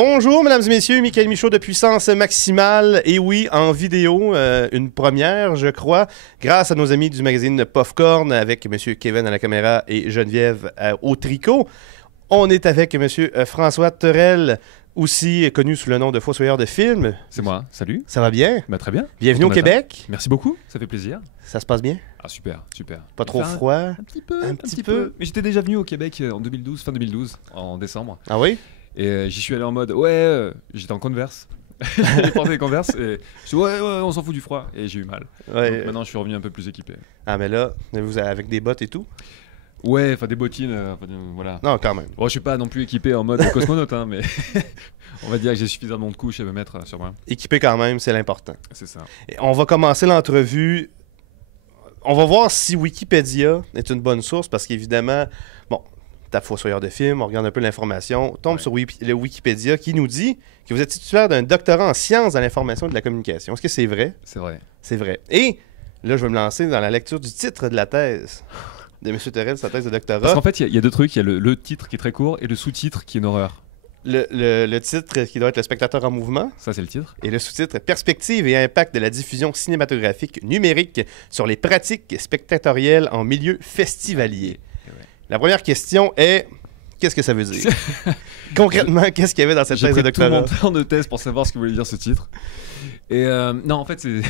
Bonjour, mesdames et messieurs, Michael Michaud de Puissance Maximale. Et oui, en vidéo, une première, je crois, grâce à nos amis du magazine Popcorn, avec M. Kevin à la caméra et Geneviève au tricot. On est avec M. François Terrell, aussi connu sous le nom de Fossoyeur de films. C'est moi, salut. Ça va bien? Bah, très bien. Bienvenue au Québec. Merci beaucoup, ça fait plaisir. Ça se passe bien? Ah super, super. Pas trop froid? Un petit peu. Mais j'étais déjà venu au Québec en 2012, fin 2012, en décembre. Ah oui? Et j'y suis allé en mode, j'étais en Converse. J'ai porté des Converse et je suis ouais, on s'en fout du froid. Et j'ai eu mal. Ouais. Donc, maintenant, je suis revenu un peu plus équipé. Ah, mais là, vous avec des bottes et tout? Ouais, enfin des bottines, voilà. Non, quand même. Bon, je suis pas non plus équipé en mode cosmonaute, hein, mais on va dire que j'ai suffisamment de couches à me mettre sur moi. Équipé quand même, c'est l'important. C'est ça. Et on va commencer l'entrevue. On va voir si Wikipédia est une bonne source, parce qu'évidemment, bon, tape Fossoyeur de films, on regarde un peu l'information, on tombe sur le Wikipédia qui nous dit que vous êtes titulaire d'un doctorat en sciences de l'information et de la communication. Est-ce que c'est vrai? C'est vrai. C'est vrai. Et là, je vais me lancer dans la lecture du titre de la thèse de M. Terrell, sa thèse de doctorat. Parce qu'en fait, il y a deux trucs. Il y a le titre qui est très court et le sous-titre qui est une horreur. Le titre qui doit être Le spectateur en mouvement. Ça, c'est le titre. Et le sous-titre Perspective et impact de la diffusion cinématographique numérique sur les pratiques spectatorielles en milieu festivalier. Ouais. La première question est, qu'est-ce que ça veut dire? Concrètement, qu'est-ce qu'il y avait dans cette thèse de J'ai pris tout doctorat? mon temps de thèse pour savoir ce que voulait dire ce titre. Et non, en fait, c'est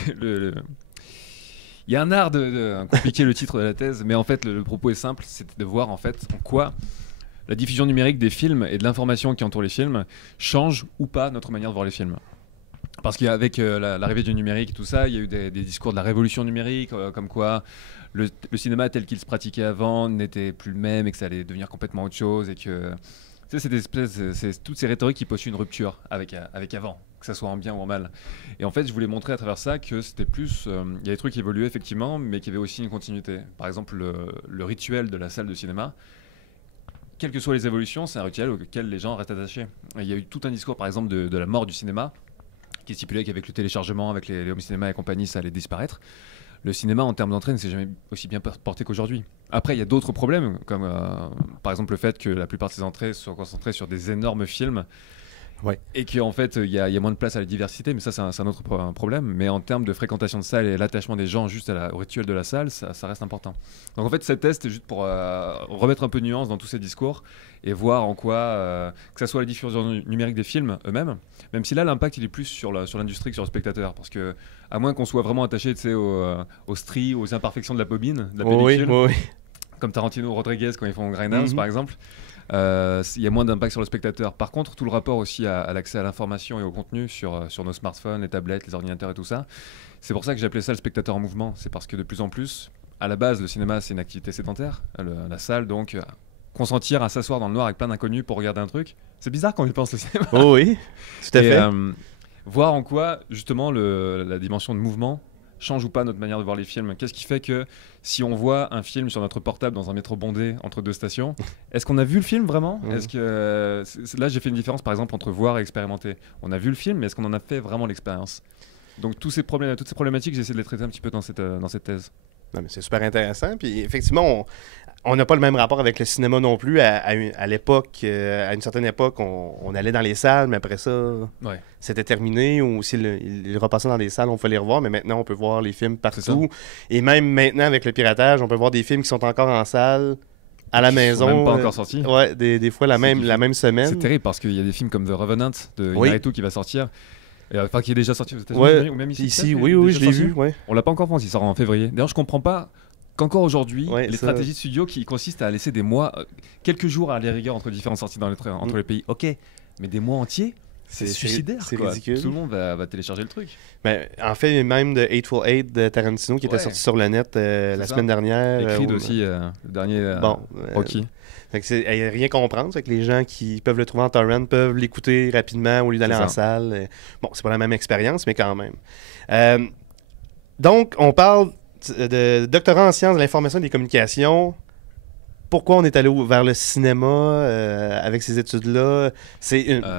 il y a un art de compliquer le titre de la thèse, mais en fait, le propos est simple, c'est de voir en fait en quoi la diffusion numérique des films et de l'information qui entoure les films change ou pas notre manière de voir les films. Parce qu'avec l'arrivée du numérique et tout ça, il y a eu des discours de la révolution numérique, comme quoi le cinéma tel qu'il se pratiquait avant n'était plus le même et que ça allait devenir complètement autre chose et que tu sais, c'est toutes ces rhétoriques qui postulent une rupture avec avant, que ça soit en bien ou en mal. Et en fait, je voulais montrer à travers ça que c'était plus, il y a des trucs qui évoluaient effectivement, mais qu'il y avait aussi une continuité. Par exemple, le rituel de la salle de cinéma. Quelles que soient les évolutions, c'est un rituel auquel les gens restent attachés. Et il y a eu tout un discours, par exemple, de la mort du cinéma, qui stipulait qu'avec le téléchargement, avec les home cinéma et compagnie, ça allait disparaître. Le cinéma, en termes d'entrée, ne s'est jamais aussi bien porté qu'aujourd'hui. Après, il y a d'autres problèmes, comme par exemple le fait que la plupart de ces entrées soient concentrées sur des énormes films, et qu'en fait, il y a moins de place à la diversité, mais ça, c'est un autre problème. Mais en termes de fréquentation de salle et l'attachement des gens juste au rituel de la salle, ça reste important. Donc en fait, cette thèse, c'est juste pour remettre un peu de nuance dans tous ces discours et voir en quoi, que ça soit la diffusion numérique des films eux-mêmes, même si là, l'impact, il est plus sur l'industrie que sur le spectateur. Parce que, à moins qu'on soit vraiment attaché au stri, aux imperfections de la bobine, de la pellicule, comme Tarantino ou Rodriguez quand ils font Grindhouse, par exemple, il y a moins d'impact sur le spectateur. Par contre, tout le rapport aussi à l'accès à l'information et au contenu sur nos smartphones, les tablettes, les ordinateurs et tout ça, c'est pour ça que j'appelais ça le spectateur en mouvement. C'est parce que de plus en plus, à la base, le cinéma, c'est une activité sédentaire. La salle, donc, consentir à s'asseoir dans le noir avec plein d'inconnus pour regarder un truc, c'est bizarre quand on y pense, le cinéma. Oh oui, tout à fait. Voir en quoi, justement, la dimension de mouvement change ou pas notre manière de voir les films. Qu'est-ce qui fait que si on voit un film sur notre portable dans un métro bondé entre deux stations, est-ce qu'on a vu le film vraiment? Est-ce que là j'ai fait une différence par exemple entre voir et expérimenter. On a vu le film, mais est-ce qu'on en a fait vraiment l'expérience? Donc toutes ces problématiques, j'ai essayé de les traiter un petit peu dans cette thèse. Non, mais c'est super intéressant. Puis effectivement, on n'a pas le même rapport avec le cinéma non plus. À l'époque, à une certaine époque, on allait dans les salles, mais après ça, c'était terminé. Ou s'ils repassaient dans les salles, on pouvait les revoir. Mais maintenant, on peut voir les films partout. Et même maintenant, avec le piratage, on peut voir des films qui sont encore en salle, à la maison. Sont même pas encore sortis. Ouais, des fois la même semaine. C'est terrible parce qu'il y a des films comme The Revenant de Inarritu qui va sortir. Enfin, qui est déjà sorti aux États-Unis, ouais, ou même ici. Oui, je l'ai vu. Ouais. On l'a pas encore en France, il sort en février. D'ailleurs, je comprends pas qu'encore aujourd'hui, les stratégies de studio qui consistent à laisser des mois, quelques jours à la rigueur entre différentes sorties entre les pays. Ok, mais des mois entiers, c'est suicidaire. C'est ridicule. Tout le monde va télécharger le truc. Mais en fait, même de Hateful Eight de Tarantino qui était sorti sur le net la semaine dernière. Et Creed aussi, le dernier Rocky. Fait que c'est rien comprendre, c'est que les gens qui peuvent le trouver en torrent peuvent l'écouter rapidement au lieu d'aller en salle. Bon, c'est pas la même expérience, mais quand même. Donc, on parle de doctorat en sciences de l'information et des communications. Pourquoi on est allé vers le cinéma avec ces études-là?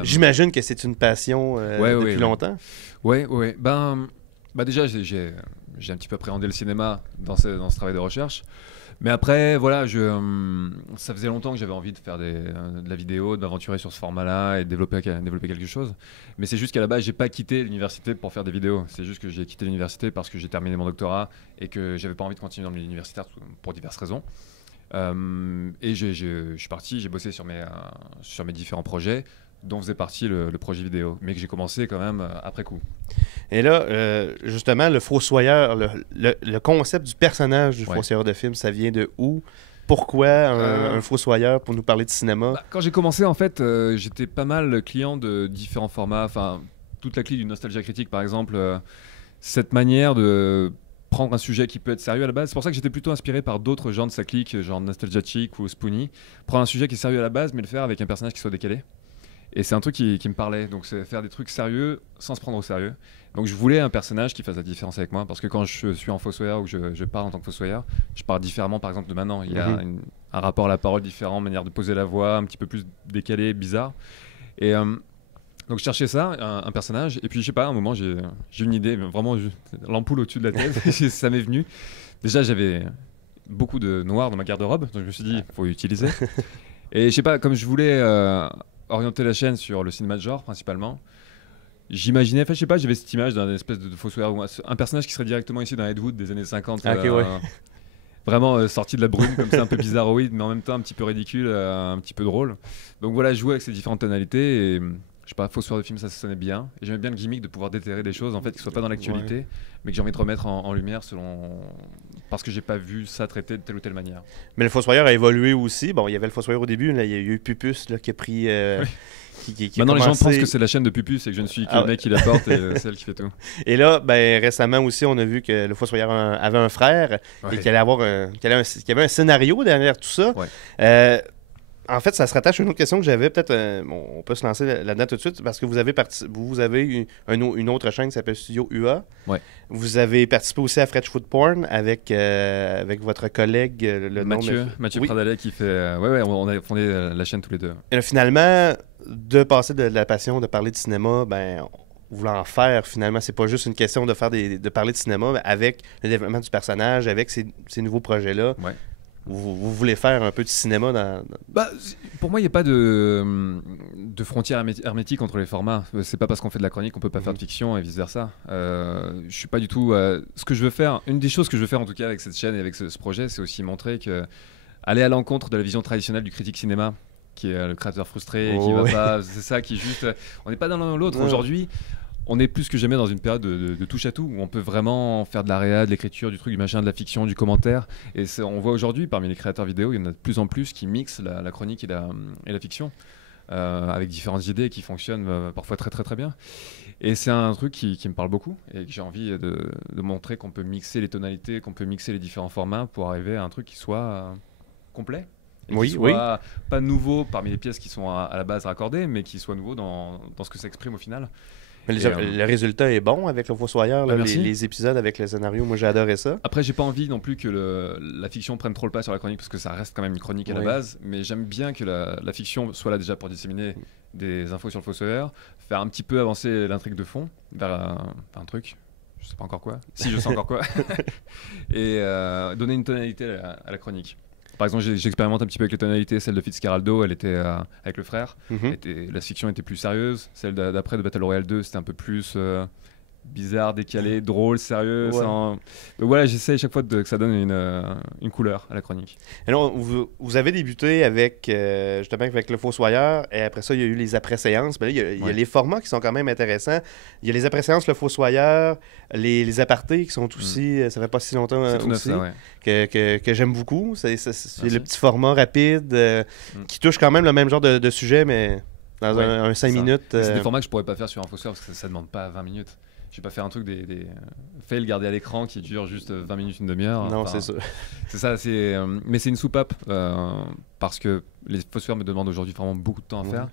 J'imagine que c'est une passion depuis longtemps. Oui. Ben déjà, j'ai j'ai un petit peu appréhendé le cinéma dans ce travail de recherche. Mais après, voilà, ça faisait longtemps que j'avais envie de faire de la vidéo, de m'aventurer sur ce format-là et de développer quelque chose. Mais c'est juste qu'à la base, j'ai pas quitté l'université pour faire des vidéos. C'est juste que j'ai quitté l'université parce que j'ai terminé mon doctorat et que j'avais pas envie de continuer dans l'universitaire pour diverses raisons. Et je suis parti, j'ai bossé sur mes différents projets, dont faisait partie le projet vidéo, mais que j'ai commencé quand même après coup. Et là, justement, le fossoyeur, le concept du personnage du fossoyeur de film, ça vient de où? Pourquoi un fossoyeur pour nous parler de cinéma? Quand j'ai commencé, en fait, j'étais pas mal client de différents formats. Enfin, toute la clique du Nostalgia Critique, par exemple, cette manière de prendre un sujet qui peut être sérieux à la base. C'est pour ça que j'étais plutôt inspiré par d'autres gens de sa clique, genre Nostalgia Chic ou Spoonie. Prendre un sujet qui est sérieux à la base, mais le faire avec un personnage qui soit décalé. Et c'est un truc qui me parlait, donc c'est faire des trucs sérieux sans se prendre au sérieux. Donc je voulais un personnage qui fasse la différence avec moi, parce que quand je suis en fossoyeur ou que je parle en tant que fossoyeur, je parle différemment par exemple de maintenant. Il y a un rapport à la parole différent, manière de poser la voix, un petit peu plus décalé, bizarre. Et donc je cherchais ça, un personnage, et puis je sais pas, à un moment j'ai une idée, vraiment l'ampoule au-dessus de la tête, ça m'est venu. Déjà j'avais beaucoup de noir dans ma garde-robe, donc je me suis dit, il faut utiliser. Et je sais pas, comme je voulais orienter la chaîne sur le cinéma de genre principalement, j'imaginais, enfin je sais pas, j'avais cette image d'un espèce de fossoyeur, un personnage qui serait directement ici dans Ed Wood des années 50, vraiment sorti de la brume comme ça, un peu bizarroïde, mais en même temps un petit peu ridicule, un petit peu drôle. Donc voilà, je jouais avec ces différentes tonalités et je sais pas, fossoyeur de film, ça sonnait bien. Et j'aimais bien le gimmick de pouvoir déterrer des choses en fait qui soient pas dans l'actualité, mais que j'ai envie de remettre en lumière parce que j'ai pas vu ça traité de telle ou telle manière. Mais le fossoyeur a évolué aussi. Bon, il y avait le fossoyeur au début, là, il y a eu Pupus là, qui a pris. Maintenant, les gens pensent que c'est la chaîne de Pupus et que je ne suis que le mec qui la porte et celle qui fait tout. Et là, ben, récemment aussi, on a vu que le fossoyeur avait un frère et qu'il y avait un scénario derrière tout ça. En fait, ça se rattache à une autre question que j'avais. Peut-être, on peut se lancer là-dedans tout de suite, parce que vous avez eu une autre chaîne qui s'appelle Studio UA. Vous avez participé aussi à French Food Porn avec votre collègue, Mathieu Pradalet, qui fait... on a fondé la chaîne tous les deux. Et là, finalement, de passer de la passion de parler de cinéma, ben, voulant en faire, finalement, c'est pas juste une question de parler de cinéma, mais avec le développement du personnage, avec ces nouveaux projets-là. Vous voulez faire un peu de cinéma pour moi, il n'y a pas de frontière hermétique entre les formats. C'est pas parce qu'on fait de la chronique qu'on peut pas faire de fiction et vice-versa. Je suis pas du tout... ce que je veux faire, une des choses que je veux faire en tout cas avec cette chaîne et avec ce projet, c'est aussi montrer que aller à l'encontre de la vision traditionnelle du critique cinéma, qui est le créateur frustré, qui va pas... C'est ça, qui est juste... On n'est pas dans l'un ou l'autre. Aujourd'hui, on est plus que jamais dans une période de touche à tout, où on peut vraiment faire de la réa, de l'écriture, du truc, du machin, de la fiction, du commentaire. Et on voit aujourd'hui, parmi les créateurs vidéo, il y en a de plus en plus qui mixent la chronique et la fiction, avec différentes idées qui fonctionnent parfois très très très bien. Et c'est un truc qui me parle beaucoup, et que j'ai envie de montrer qu'on peut mixer les tonalités, qu'on peut mixer les différents formats pour arriver à un truc qui soit complet. Et qui soit pas nouveau parmi les pièces qui sont à la base raccordées, mais qui soit nouveau dans ce que ça exprime au final. Mais le résultat est bon avec le fossoyeur, les épisodes avec le scénario. Moi, j'ai adoré ça. Après, j'ai pas envie non plus que la fiction prenne trop le pas sur la chronique, parce que ça reste quand même une chronique à la base. Mais j'aime bien que la fiction soit là déjà pour disséminer des infos sur le fossoyeur, faire un petit peu avancer l'intrigue de fond vers un truc. Je sais pas encore quoi. Si, je sais encore quoi. Et donner une tonalité à la chronique. Par exemple, j'expérimente un petit peu avec les tonalités. Celle de Fitzcarraldo, elle était avec le frère. La fiction était plus sérieuse. Celle d'après de Battle Royale 2, c'était un peu plus bizarre, décalé, drôle, sérieux. Donc voilà, j'essaie chaque fois que ça donne une couleur à la chronique. Alors, vous avez débuté justement avec le Fossoyeur, et après ça, il y a eu les après-séances. Mais là, il y a les formats qui sont quand même intéressants. Il y a les après-séances, le Fossoyeur, les apartés qui sont aussi, ça fait pas si longtemps aussi, que j'aime beaucoup. C'est le petit format rapide qui touche quand même le même genre de sujet, mais dans un 5 minutes. C'est des formats que je pourrais pas faire sur un Fossoyeur parce que ça demande pas 20 minutes. Je vais pas faire un truc des fails gardés à l'écran qui dure juste 20 minutes, une demi-heure. Non, c'est ça. C'est ça, mais c'est une soupape parce que les fossoyeurs me demandent aujourd'hui vraiment beaucoup de temps à faire.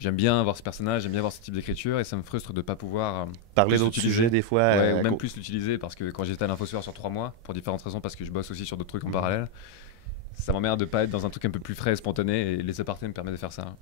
J'aime bien avoir ce personnage, j'aime bien avoir ce type d'écriture et ça me frustre de pas pouvoir parler d'autres sujets des fois. Ou même plus l'utiliser parce que quand j'étais à un fossoyeur sur 3 mois, pour différentes raisons, parce que je bosse aussi sur d'autres trucs en parallèle, Ça m'emmerde de pas être dans un truc un peu plus frais et spontané, et les apartés me permettent de faire ça.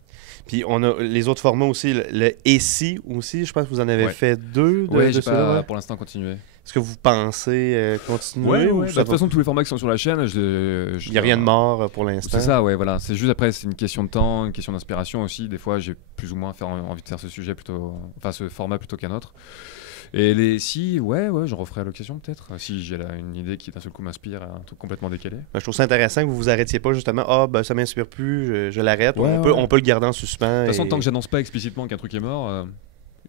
Puis on a les autres formats aussi, le ESI aussi, je pense que vous en avez fait 2 de j'ai ceux-là, pas ouais. pour l'instant continué. Est-ce que vous pensez continuer ou de toute façon, tous les formats qui sont sur la chaîne, il n'y a rien de mort pour l'instant. C'est ça, ouais, voilà. C'est juste après, c'est une question de temps, une question d'inspiration aussi. Des fois, j'ai plus ou moins envie de faire ce sujet plutôt, enfin ce format plutôt qu'un autre. Et j'en referai à l'occasion peut-être. Si j'ai une idée qui d'un seul coup m'inspire, un truc complètement décalé. Je trouve ça intéressant que vous vous arrêtiez pas justement. Ça m'inspire plus, je l'arrête. On peut le garder en suspens. De toute façon, tant que j'annonce pas explicitement qu'un truc est mort.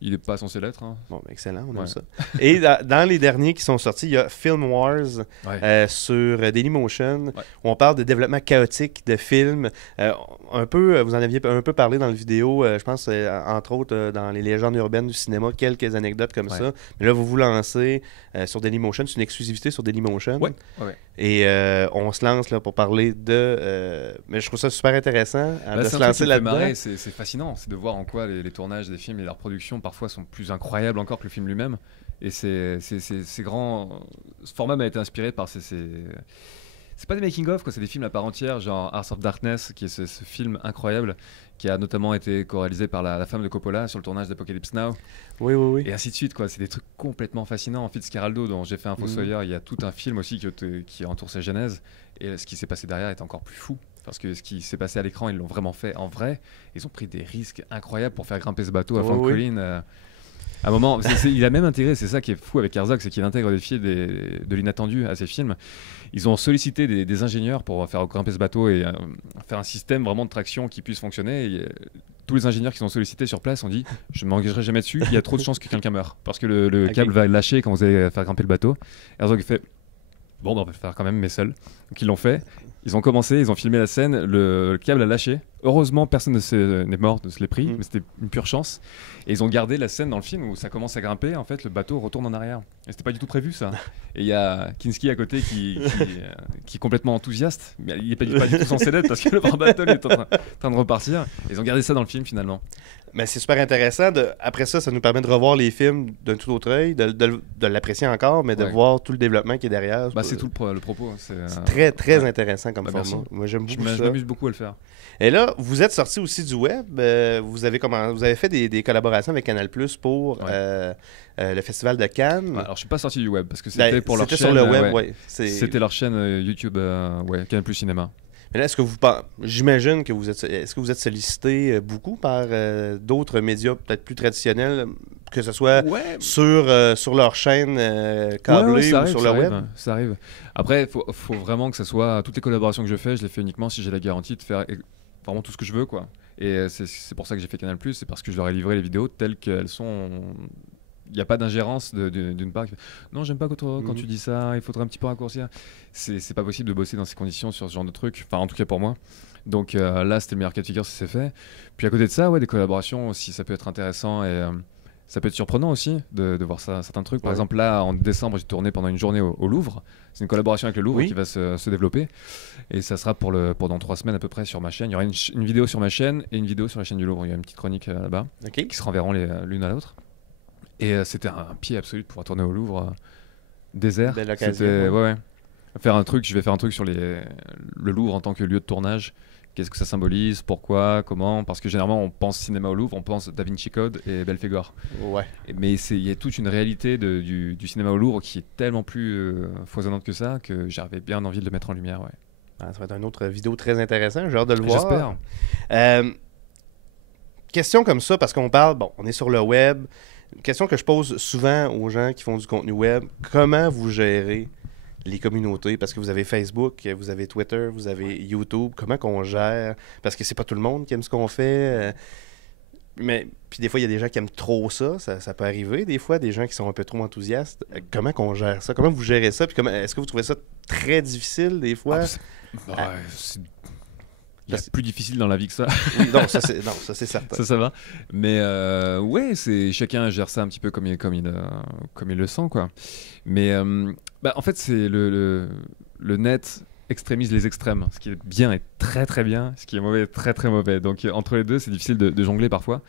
Il n'est pas censé l'être. Hein. Bon, excellent, on aime ça. Et dans les derniers qui sont sortis, il y a Film Wars sur Dailymotion, où on parle de développement chaotique de films. Un peu, vous en aviez un peu parlé dans la vidéo, je pense, entre autres, dans les légendes urbaines du cinéma, quelques anecdotes comme ça. Mais là, vous vous lancez sur Dailymotion, c'est une exclusivité sur Dailymotion. Et on se lance là, pour parler de... mais je trouve ça super intéressant de se lancer là-dedans. C'est fascinant, c'est de voir en quoi les tournages des films et leur production parfois sont plus incroyables encore que le film lui-même. Et ces grands... Ce format m'a été inspiré par c'est pas des making-of, c'est des films à part entière, genre Hearts of Darkness, qui est ce film incroyable, qui a notamment été co-réalisé par la femme de Coppola sur le tournage d'Apocalypse Now. Oui. Et ainsi de suite, c'est des trucs complètement fascinants. Fitzcarraldo, dont j'ai fait un Fossoyeur, il y a tout un film aussi qui entoure sa genèse. Et ce qui s'est passé derrière est encore plus fou. Parce que ce qui s'est passé à l'écran, ils l'ont vraiment fait en vrai. Ils ont pris des risques incroyables pour faire grimper ce bateau à Frank Collin. À un moment, il a même intégré, c'est ça qui est fou avec Herzog, c'est qu'il intègre de l'inattendu à ses films. Ils ont sollicité des ingénieurs pour faire grimper ce bateau et faire un système vraiment de traction qui puisse fonctionner. Et, tous les ingénieurs qui sont sollicités sur place ont dit je ne m'engagerai jamais dessus, il y a trop de chances que quelqu'un meure parce que le câble va lâcher quand vous allez faire grimper le bateau. Herzog fait on va le faire quand même, mais seul. Donc ils l'ont fait. Ils ont commencé, ils ont filmé la scène, le câble a lâché. Heureusement, personne n'est mort de se les pris, mais c'était une pure chance. Et ils ont gardé la scène dans le film où ça commence à grimper. En fait, le bateau retourne en arrière. Et c'était pas du tout prévu, ça. Et il y a Kinski à côté qui est complètement enthousiaste. Mais il n'est pas du tout censé l'être parce que le bateau est en train de repartir. Et ils ont gardé ça dans le film finalement. Mais c'est super intéressant. Après ça nous permet de revoir les films d'un tout autre œil, de l'apprécier encore, mais de voir tout le développement qui est derrière. C'est tout le propos. C'est très, très intéressant comme format. Moi, j'aime beaucoup ça. Je m'amuse beaucoup à le faire. Et là, vous êtes sorti aussi du web. Vous avez fait des collaborations avec Canal+ pour le Festival de Cannes. Alors, je suis pas sorti du web parce que c'était pour leur chaîne. C'était sur le web, C'était leur chaîne YouTube, Canal+ Cinéma. Mais là, j'imagine que est-ce que vous êtes sollicité beaucoup par d'autres médias peut-être plus traditionnels, que ce soit sur leur chaîne câblée ou sur le web? Ça arrive. Après, faut vraiment que ça soit... Toutes les collaborations que je fais, je les fais uniquement si j'ai la garantie de faire vraiment tout ce que je veux, quoi. Et c'est pour ça que j'ai fait Canal+, c'est parce que je leur ai livré les vidéos telles qu'elles sont... Il n'y a pas d'ingérence d'une part. Non, j'aime pas quand tu dis ça, il faudrait un petit peu raccourcir. C'est pas possible de bosser dans ces conditions sur ce genre de truc, enfin en tout cas pour moi. Donc là, c'était le meilleur cas de figure si c'est fait. Puis à côté de ça, des collaborations aussi, ça peut être intéressant et ça peut être surprenant aussi de voir certains trucs. Par exemple, là, en décembre, j'ai tourné pendant une journée au Louvre. C'est une collaboration avec le Louvre qui va se développer. Et ça sera pour dans 3 semaines à peu près sur ma chaîne. Il y aura une vidéo sur ma chaîne et une vidéo sur la chaîne du Louvre. Il y a une petite chronique là-bas qui se renverront l'une à l'autre. Et c'était un pied absolu de pouvoir tourner au Louvre désert. Belle occasion. Je vais faire un truc sur le Louvre en tant que lieu de tournage. Qu'est-ce que ça symbolise, pourquoi, comment? Parce que généralement on pense cinéma au Louvre, on pense Da Vinci Code et Belphégor. Mais il y a toute une réalité du cinéma au Louvre qui est tellement plus foisonnante que ça que j'avais bien envie de le mettre en lumière. Ça va être une autre vidéo très intéressante, j'ai hâte de le voir. J'espère. Question comme ça, parce qu'on parle, on est sur le web. Une question que je pose souvent aux gens qui font du contenu web, comment vous gérez les communautés? Parce que vous avez Facebook, vous avez Twitter, vous avez YouTube. Comment qu'on gère? Parce que c'est pas tout le monde qui aime ce qu'on fait. Mais puis des fois, il y a des gens qui aiment trop ça. Ça peut arriver des fois, des gens qui sont un peu trop enthousiastes. Comment qu'on gère ça? Comment vous gérez ça? Puis est-ce que vous trouvez ça très difficile des fois? Il y a plus difficile dans la vie que ça. Non, ça c'est certain. Ça va. Mais chacun gère ça un petit peu comme il le sent, quoi. Mais en fait, c'est le net extrémise les extrêmes. Ce qui est bien est très très bien, ce qui est mauvais est très très mauvais. Donc entre les deux, c'est difficile de jongler parfois.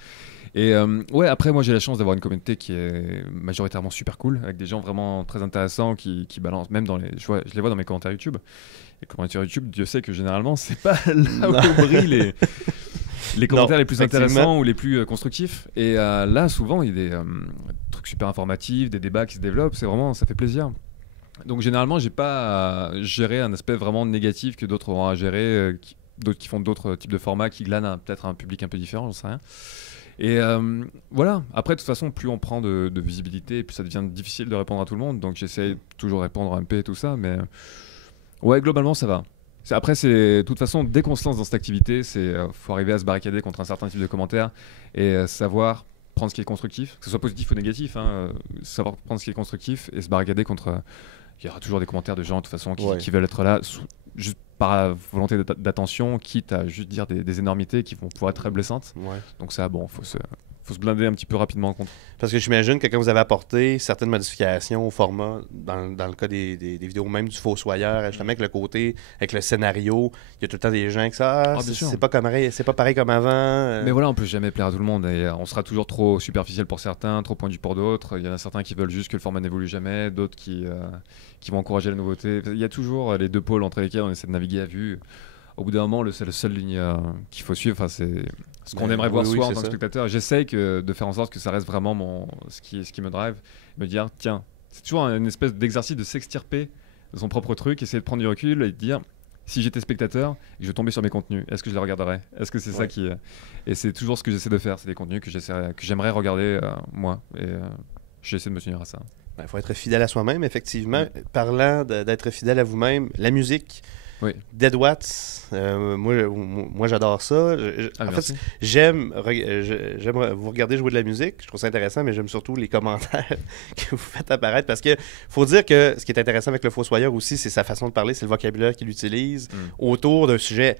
Et ouais, après, moi, j'ai la chance d'avoir une communauté qui est majoritairement super cool, avec des gens vraiment très intéressants qui balancent, même dans les. Je les vois dans mes commentaires YouTube. Les commentaires YouTube, Dieu sait que généralement, c'est pas là où brillent les commentaires les plus intéressants ou les plus constructifs. Et là, souvent, il y a des trucs super informatifs, des débats qui se développent. C'est vraiment, ça fait plaisir. Donc, généralement, j'ai pas à gérer un aspect vraiment négatif que d'autres auront à gérer, d'autres qui font d'autres types de formats, qui glanent peut-être un public un peu différent, j'en sais rien. Et voilà. Après, de toute façon, plus on prend de visibilité, plus ça devient difficile de répondre à tout le monde. Donc, j'essaie toujours de répondre en MP et tout ça. Mais ouais, globalement, ça va. Après, de toute façon, dès qu'on se lance dans cette activité, faut arriver à se barricader contre un certain type de commentaires et savoir prendre ce qui est constructif, que ce soit positif ou négatif, savoir prendre ce qui est constructif et se barricader contre. Il y aura toujours des commentaires de gens, de toute façon, qui veulent être là juste par volonté d'attention, quitte à juste dire des énormités qui vont pouvoir être très blessantes. Ouais. Donc ça, bon, faut se blinder un petit peu rapidement contre. Parce que j'imagine que quand vous avez apporté certaines modifications au format, dans le cas des vidéos même du Fossoyeur, justement avec le côté, avec le scénario, il y a tout le temps des gens qui c'est pas pareil comme avant. Mais voilà, on peut jamais plaire à tout le monde et on sera toujours trop superficiel pour certains, trop pointu pour d'autres. Il y en a certains qui veulent juste que le format n'évolue jamais, d'autres qui vont encourager la nouveauté. Il y a toujours les deux pôles entre lesquels on essaie de naviguer à vue. Au bout d'un moment, c'est la seule ligne qu'il faut suivre. C'est ce qu'on aimerait voir soi en tant que spectateur. J'essaye de faire en sorte que ça reste vraiment ce qui me drive. Me dire, tiens, c'est toujours une espèce d'exercice de s'extirper de son propre truc, essayer de prendre du recul et de dire, si j'étais spectateur et que je tombais sur mes contenus, est-ce que je les regarderais? Est-ce que c'est ça qui... Et c'est toujours ce que j'essaie de faire. C'est des contenus que j'aimerais regarder moi. Et j'essaie de me tenir à ça. Il faut être fidèle à soi-même, effectivement. Parlant d'être fidèle à vous-même, la musique... Oui. Dead Watts, moi j'adore ça. En fait, j'aime vous regarder jouer de la musique. Je trouve ça intéressant, mais j'aime surtout les commentaires que vous faites apparaître. Parce que faut dire que ce qui est intéressant avec le Fossoyeur aussi, c'est sa façon de parler, c'est le vocabulaire qu'il utilise autour d'un sujet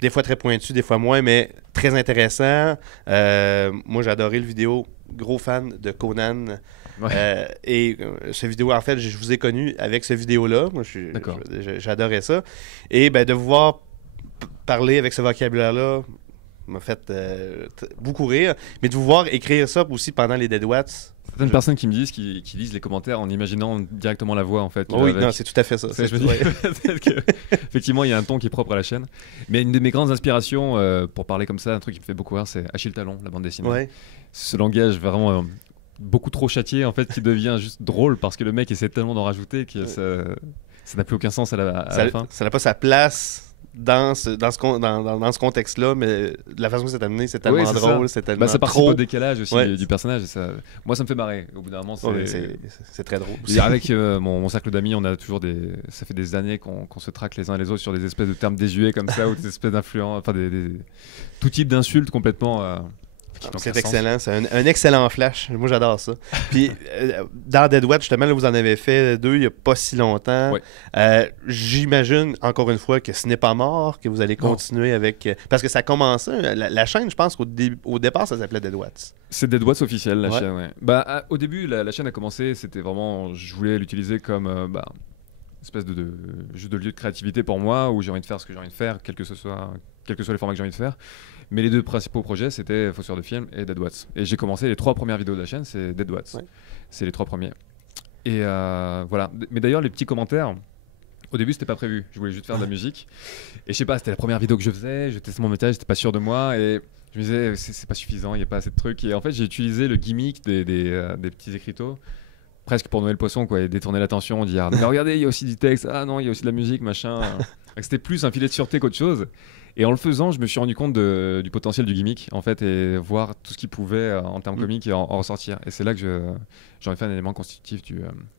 des fois très pointu, des fois moins, mais très intéressant. Moi j'ai adoré le vidéo, gros fan de Conan. Ouais. Ce vidéo, en fait, je vous ai connu avec ce vidéo-là. Moi, j'adorais ça. Et de vous voir parler avec ce vocabulaire-là m'a fait beaucoup rire. Mais de vous voir écrire ça aussi pendant les Dead Watts. Certaines personnes qui me disent, qui lisent les commentaires en imaginant directement la voix, en fait. Oui, non, c'est tout à fait ça. Effectivement, il y a un ton qui est propre à la chaîne. Mais une de mes grandes inspirations, pour parler comme ça, un truc qui me fait beaucoup rire, c'est Achille Talon, la bande dessinée. Ouais. Ce langage vraiment... beaucoup trop châtié en fait qui devient juste drôle parce que le mec essaie tellement d'en rajouter que ça n'a plus aucun sens à la fin. Ça n'a pas sa place dans ce contexte-là, mais la façon que c'est amené, c'est tellement drôle, c'est tellement ça participe au décalage aussi du personnage. Et moi, ça me fait marrer. Au bout d'un moment, c'est très drôle. Et avec mon cercle d'amis, on a toujours ça fait des années qu'on se traque les uns les autres sur des espèces de termes désuets comme ça ou des espèces d'influents, enfin tout type d'insultes complètement. C'est excellent, c'est un excellent flash. Moi, j'adore ça. Puis, dans Dead Watch, justement, là, vous en avez fait 2 il n'y a pas si longtemps. Ouais. J'imagine, encore une fois, que ce n'est pas mort, que vous allez continuer avec... Parce que ça a commencé, la chaîne, je pense qu'au départ, ça s'appelait Dead Watch. C'est Dead Watch officiel, la chaîne, ouais. Au début, la chaîne a commencé, c'était vraiment... Je voulais l'utiliser comme... espèce juste de lieu de créativité pour moi, où j'ai envie de faire ce que j'ai envie de faire, quels que soient les formats que j'ai envie de faire. Mais les 2 principaux projets, c'était Fossoyeur de film et Dead Watts. Et j'ai commencé les 3 premières vidéos de la chaîne, c'est Dead Watts. Ouais. C'est les 3 premiers. Et voilà. Mais d'ailleurs, les petits commentaires, au début, c'était pas prévu. Je voulais juste faire de la musique. Et je sais pas, c'était la première vidéo que je faisais. Je testais mon métal, j'étais pas sûr de moi. Et je me disais, c'est pas suffisant, il n'y a pas assez de trucs. Et en fait, j'ai utilisé le gimmick des petits écriteaux. Presque pour Noël Poisson, quoi, et détourner l'attention, dire mais regardez, il y a aussi du texte, ah non, il y a aussi de la musique, machin. C'était plus un filet de sûreté qu'autre chose. Et en le faisant, je me suis rendu compte du potentiel du gimmick, en fait, et voir tout ce qu'il pouvait en termes comiques et en ressortir. Et c'est là que j'en ai fait un élément constitutif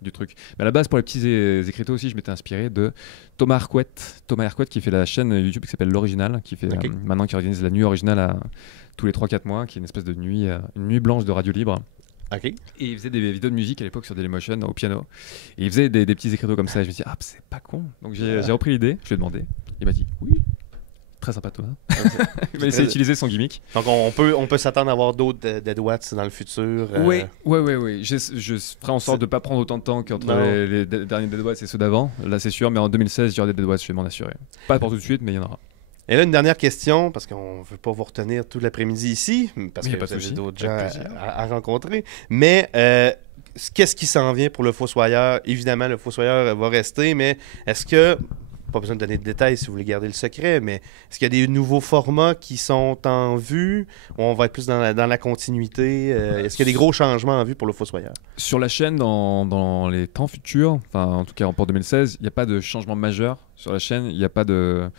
du truc. Mais à la base, pour les petits écriteaux aussi, je m'étais inspiré de Thomas Hercouet qui fait la chaîne YouTube qui s'appelle L'Original, qui fait maintenant qui organise la nuit originale tous les 3-4 mois, qui est une espèce de nuit blanche de radio libre. Okay. Et il faisait des vidéos de musique à l'époque sur Dailymotion au piano. Et il faisait des petits écriteaux comme ça. Et je me dis, c'est pas con. Donc j'ai repris l'idée, je lui ai demandé. Il m'a dit, oui. Très sympa, Thomas. Il m'a essayé d'utiliser son gimmick. Donc on peut s'attendre à avoir d'autres Dead Watts dans le futur. Oui. Je ferai en sorte de ne pas prendre autant de temps qu'entre les derniers Dead Watts et ceux d'avant. Là, c'est sûr. Mais en 2016, il y aura des Dead Watts, je vais m'en assurer. Pas pour tout de suite, mais il y en aura. Et là, une dernière question, parce qu'on ne veut pas vous retenir tout l'après-midi ici, parce que vous avez d'autres gens à rencontrer. Mais qu'est-ce qui s'en vient pour le Fossoyeur? Évidemment, le Fossoyeur va rester, mais est-ce que, pas besoin de donner de détails si vous voulez garder le secret, mais est-ce qu'il y a des nouveaux formats qui sont en vue, ou on va être plus dans la continuité? Est-ce qu'il y a des gros changements en vue pour le Fossoyeur? Sur la chaîne, dans les temps futurs, enfin en tout cas pour 2016, il n'y a pas de changement majeur sur la chaîne, il n'y a pas de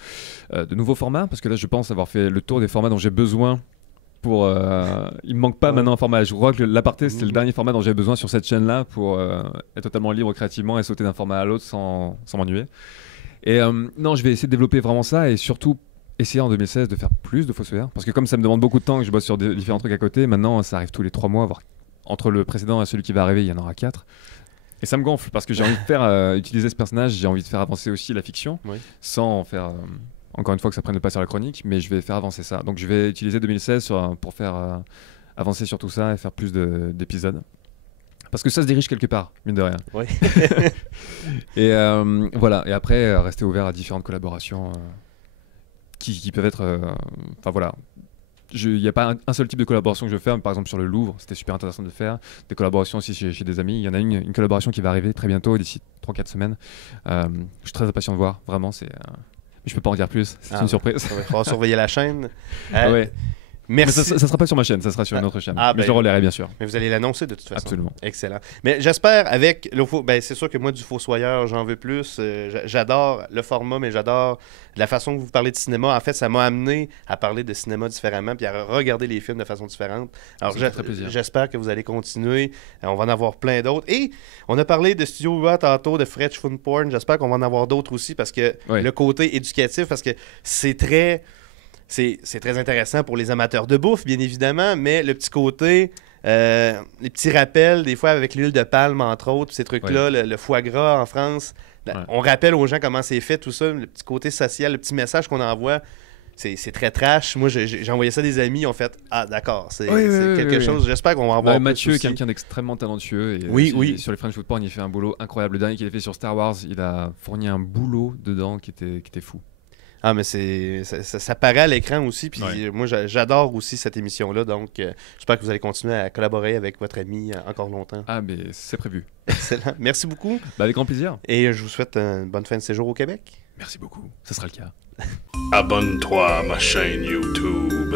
nouveaux formats, parce que là je pense avoir fait le tour des formats dont j'ai besoin. Il me manque pas maintenant un format. Je crois que l'aparté c'était le dernier format dont j'avais besoin sur cette chaîne-là pour être totalement libre créativement et sauter d'un format à l'autre sans m'ennuyer. Et non, je vais essayer de développer vraiment ça et surtout essayer en 2016 de faire plus de Fossoyeurs. Parce que comme ça me demande beaucoup de temps que je bosse sur différents trucs à côté, maintenant ça arrive tous les 3 mois, voire entre le précédent et celui qui va arriver, il y en aura 4. Et ça me gonfle parce que j'ai envie de faire utiliser ce personnage, j'ai envie de faire avancer aussi la fiction, sans faire encore une fois que ça prenne le pas sur la chronique, mais je vais faire avancer ça. Donc je vais utiliser 2016 pour faire avancer sur tout ça et faire plus d'épisodes. Parce que ça se dirige quelque part, mine de rien. Oui. Et voilà. Et après, rester ouvert à différentes collaborations qui peuvent être. Enfin voilà. Il n'y a pas un seul type de collaboration que je veux faire. Mais par exemple, sur le Louvre, c'était super intéressant de faire. Des collaborations aussi chez des amis. Il y en a une collaboration qui va arriver très bientôt, d'ici 3-4 semaines. Je suis très impatient de voir. Vraiment, c'est. Mais je peux pas en dire plus. C'est une surprise. On va surveiller la chaîne. Ouais. Merci. Mais ça sera pas sur ma chaîne, ça sera sur une autre chaîne. Ben, mais je le relayerai bien sûr. Mais vous allez l'annoncer de toute façon. Absolument. Excellent. Mais j'espère avec c'est sûr que moi du Fossoyeur, j'en veux plus. J'adore le format, mais j'adore la façon que vous parlez de cinéma. En fait, ça m'a amené à parler de cinéma différemment puis à regarder les films de façon différente. Alors j'espère que vous allez continuer. On va en avoir plein d'autres. Et on a parlé de Studio UA tantôt, de Fresh Food Porn. J'espère qu'on va en avoir d'autres aussi parce que le côté éducatif, parce que c'est très intéressant pour les amateurs de bouffe, bien évidemment, mais le petit côté, les petits rappels, des fois avec l'huile de palme, entre autres, ces trucs-là, le foie gras en France, on rappelle aux gens comment c'est fait, tout ça, le petit côté social, le petit message qu'on envoie, c'est très trash. Moi, j'ai envoyé ça à des amis, ils ont fait « Ah, d'accord, c'est quelque chose. » J'espère qu'on va en voir Mathieu est quelqu'un d'extrêmement talentueux. Et sur les French Food Porn, il fait un boulot incroyable. Le dernier qu'il a fait sur Star Wars, il a fourni un boulot dedans qui était fou. Ah, mais ça paraît à l'écran aussi. Puis moi, j'adore aussi cette émission-là. Donc, j'espère que vous allez continuer à collaborer avec votre ami encore longtemps. Ah, mais c'est prévu. Excellent. Merci beaucoup. Avec grand plaisir. Et je vous souhaite une bonne fin de séjour au Québec. Merci beaucoup. Ce sera le cas. Abonne-toi à ma chaîne YouTube.